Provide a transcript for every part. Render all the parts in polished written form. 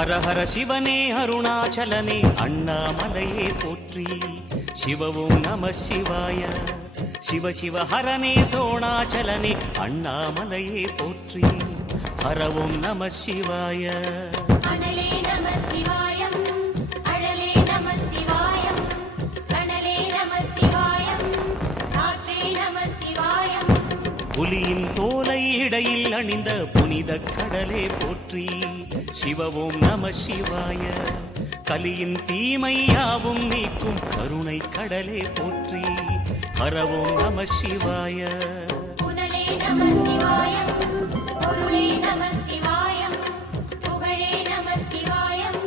ஹர ஹர சிவனே அருணாச்சலனே அண்ணாமலையே போற்றி. சிவவும் நம சிவாய. சிவ சிவ ஹரனே சோணாச்சலனே அண்ணாமலையே போற்றி. ஹரவும் நம சிவாய. அனலே நம சிவாயம், அழலே நம சிவாயம், கனலே நம சிவாயம், காற்றே நம சிவாயம். புலியின் தோலை இடையில் அணிந்த புனித கடலே போற்றி. சிவவும் நம சிவாய. கலியின் தீமையாவும் நீக்கும் கருணை கடலே போற்றி. ஹரவும் நம சிவாய. புனலே நம சிவாயம், பொருளே நம சிவாயம், புகழே நம சிவாயம்,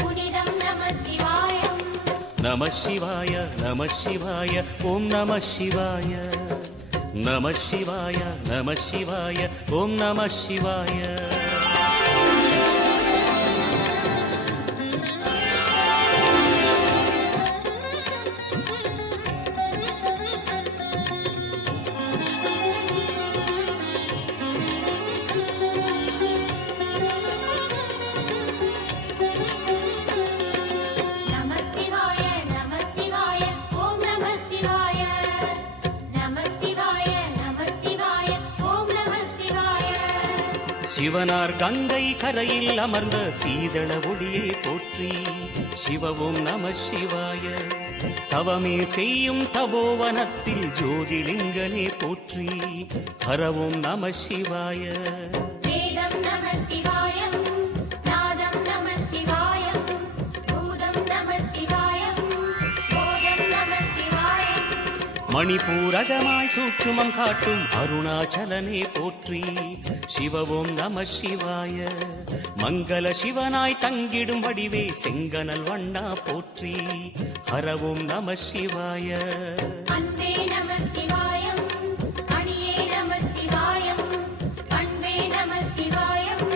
புனிதம் நம சிவாயம். நம சிவாய நம சிவாய ஓம் நம சிவாய. நம சிவாய நம சிவாய ஓம் நம சிவாய. நம சிவாய நம சிவாய ஓம் நம சிவாய. நம சிவாய நம சிவாய ஓம் நம சிவாய. சிவனார் கங்கை கரையில் அமர்ந்த சீதள ஒளியே போற்றி. சிவவும் நம சிவாய. தவமே செய்யும் தபோவனத்தில் ஜோதிலிங்கனே போற்றி. ஹரவும் நம சிவாய. வேதம் நம சிவாயம், நாதம் நம சிவாயம், பூதம் நம சிவாயம், போதம் நம சிவாயம். மணிபூரகமாய் சூட்சுமம் காட்டும் அருணாச்சலனே போற்றி. சிவவும் நம சிவாய. மங்கள சிவனாய் தங்கிடும் வடிவே செங்கனல் வண்ணா போற்றி. ஹரவும் நம சிவாய. அன்பே நம சிவாயம், அணியே நம சிவாயம், பண்பே நம சிவாயம்,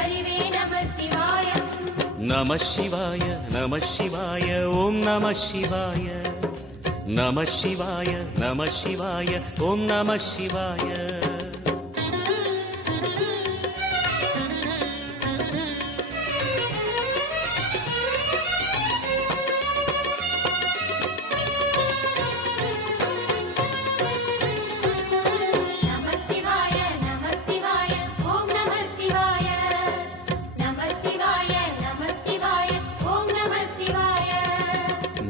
அறிவே நம சிவாயம். நம சிவாய நம சிவாய ஓம் நம சிவாய. நம சிவாய நம சிவாய ஓம் நம சிவாய. நம சிவாய நம சிவாய ஓம் நம சிவாய. நம சிவாய நம சிவாய ஓம் நம சிவாய.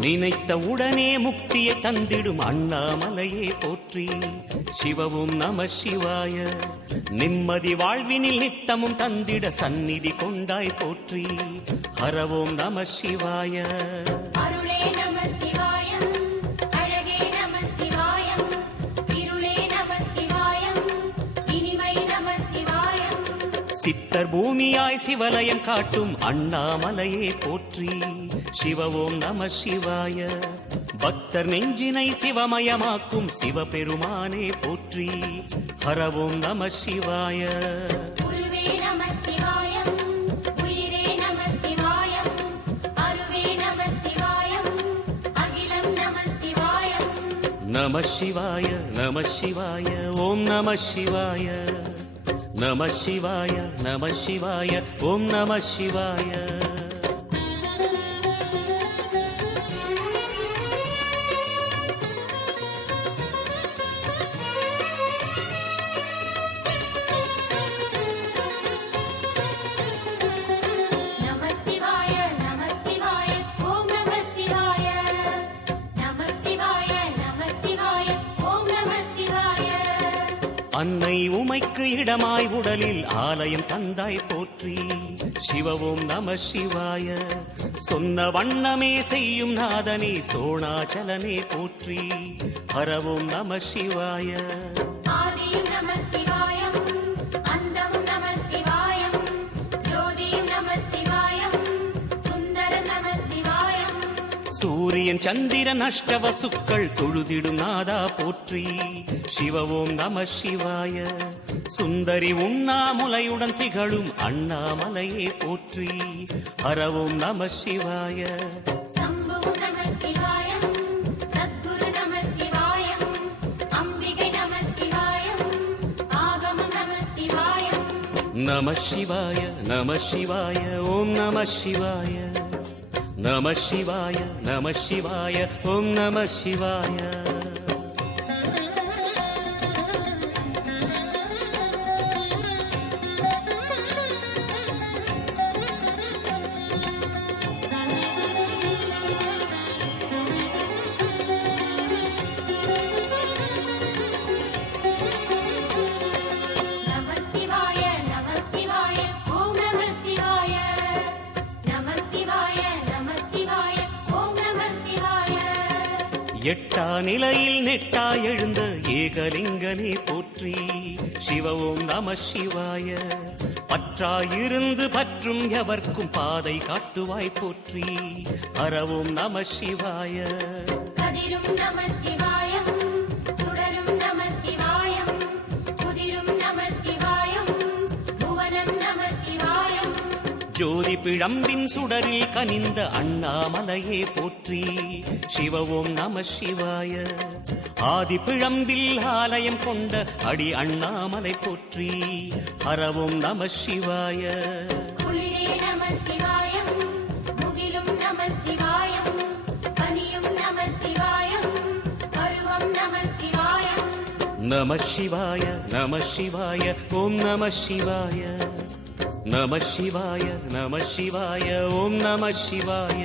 நினைத்த உடனே முக்தியை தந்திடும் அண்ணாமலையே போற்றி. சிவவும் நம சிவாய. நிம்மதி வாழ்வினில் நித்தமும் தந்திட சந்நிதி கொண்டாய் போற்றி. ஹரவோம் நம சிவாய. அருளே நம சிவாயம், அழகே நம சிவாயம், இருளே நம சிவாயம், இனிமை நம சிவாயம். சித்தர் பூமியாய் சிவலயம் காட்டும் அண்ணாமலையே போற்றி. சிவவோம் நம சிவாய. பக்தர் நெஞ்சினை சிவமயமாக்கும் சிவபெருமானே போற்றி. ஹரவோம் நம சிவாய. குருவே நம சிவாயம், உயிரே நம சிவாயம், அருவே நம சிவாயம், அகிலம் நம சிவாயம். நம சிவாய நம சிவாய ஓம் நம சிவாய. நம சிவாய நம சிவாய ஓம் நம சிவாய. நம சிவாய நம சிவாய ஓம் நம சிவாய. நம சிவாய நம சிவாய ஓம் நம சிவாய. அன்னை உமைக்கு இடமாய் உடலில் ஆலயம் தந்தாய் போற்றி. சிவவோம் நம சிவாய. சொன்ன வண்ணமே செய்யும் நாதனே சோணாச்சலனே போற்றி. ஹரவோம் நம சிவாய. ஆதியும் நம சிவாயம், அந்தமும் நம சிவாயம், ஜோதியும் நம சிவாயம், சுந்தரம் நம சிவாயம். சூரியன் சந்திரன் அஷ்டவசுக்கள் தொழுதிடும் நாதா போற்றி. சிவவோம் நம சிவாய. சுந்தரி உண்ணாமுலையுடன் திகழும் அண்ணாமலையே போற்றி. ஹரவோம் நம சிவாய. சம்புவும் நம சிவாயம், சத்குரு நம சிவாயம், அம்பிகை நம சிவாயம், ஆகமம் நம சிவாயம். நம சிவாய நம சிவாய ஓம் நம சிவாய நம சிவாய நம சிவாய ஓம் நம சிவாய எட்டா நிலையில் நெட்டா எழுந்த ஏகலிங்கனே போற்றி சிவ ஓம் நம சிவாய பற்றாயிருந்து பற்றும் எவர்க்கும் பாதை காட்டுவாய் போற்றி ஹர ஓம் நம சிவாய கதிரும் நம சிவாயம் சுடரும் நம சிவாயம் புதிரும் நம சிவாயம் புவனம் நம சிவாயம் ஜோதி பிழம்பின் சுடரில் கனிந்த அண்ணாமலையே போற்றி சிவ ஓம் நம சிவாய ஆதி பிழம்பில் ஆலயம் கொண்ட அடி அண்ணாமலை போற்றி ஹர ஓம் நம சிவாய குளிரே நம சிவாயம் முகிலும் நம சிவாயம் பனியும் நம சிவாயம் பருவம் நம சிவாயம் நம சிவாய நம சிவாய ஓம் நம சிவாய நம சிவாய நம சிவாய ஓம் நம சிவாய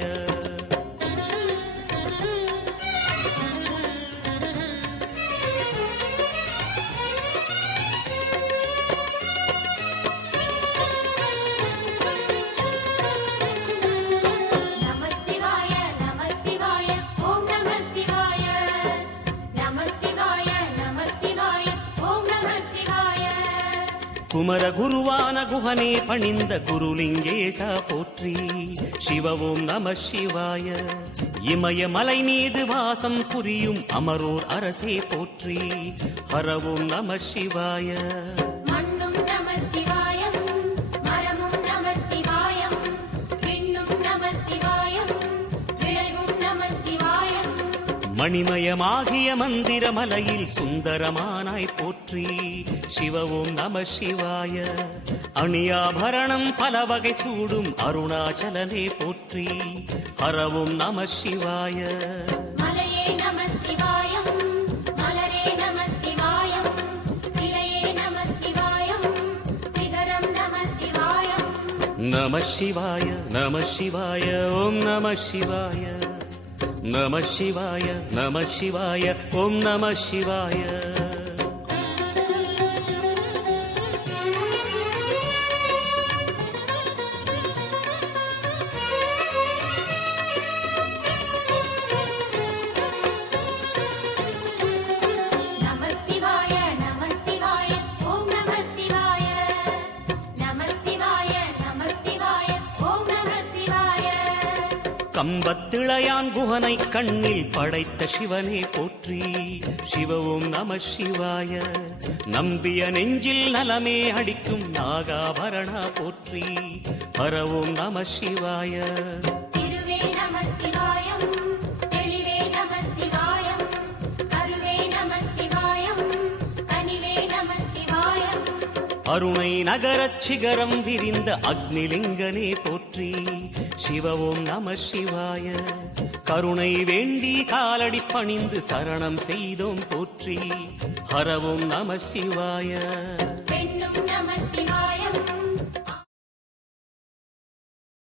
குமர குருவான குஹனே பணிந்த குருலிங்கேசா போற்றி சிவ ஓம் நம சிவாய இமய மலை மீது வாசம் புரியும் அமரோர் அரசே போற்றி ஹர ஓம் நம சிவாய மண்ணும் நம சிவாயம் மரமும் நம சிவாயம் விண்ணும் நம சிவாயம் விளைவும் நம சிவாயம் மணிமயமாகிய மந்திர மலையில் சுந்தரமானாய் போற்றி சிவ ஓம் நம சிவாய அணியாபரணம் பல வகை சூடும் அருணாச்சலனே போற்றி ஹர ஓம் நம சிவாய மலையே நம சிவாயம் மலரே நம சிவாயம் சிலையே நம சிவாயம் சிகரம் நம சிவாயம் நம சிவாய நம சிவாய ஓம் நம சிவாய நம சிவாய நம சிவாய ஓம் நம சிவாய கம்பத்திளையான் குஹனை கண்ணில் படைத்த சிவனே போற்றி சிவ ஓம் நம சிவாய நம்பிய நெஞ்சில் நலமே அடிக்கும் நாகாபரணா போற்றி ஹர ஓம் நம சிவாய திருவே நம சிவாயம் தெளிவே நம சிவாயம் கருவே நம சிவாயம் கனிவே நம சிவாயம் அருணை நகரச் சிகரம் விரிந்த அக்னிலிங்கனே போற்றி சிவ ஓம் நம சிவாய கருணை வேண்டி காலடி பணிந்து சரணம் செய்தோம் போற்றி ஹர ஓம் நம சிவாய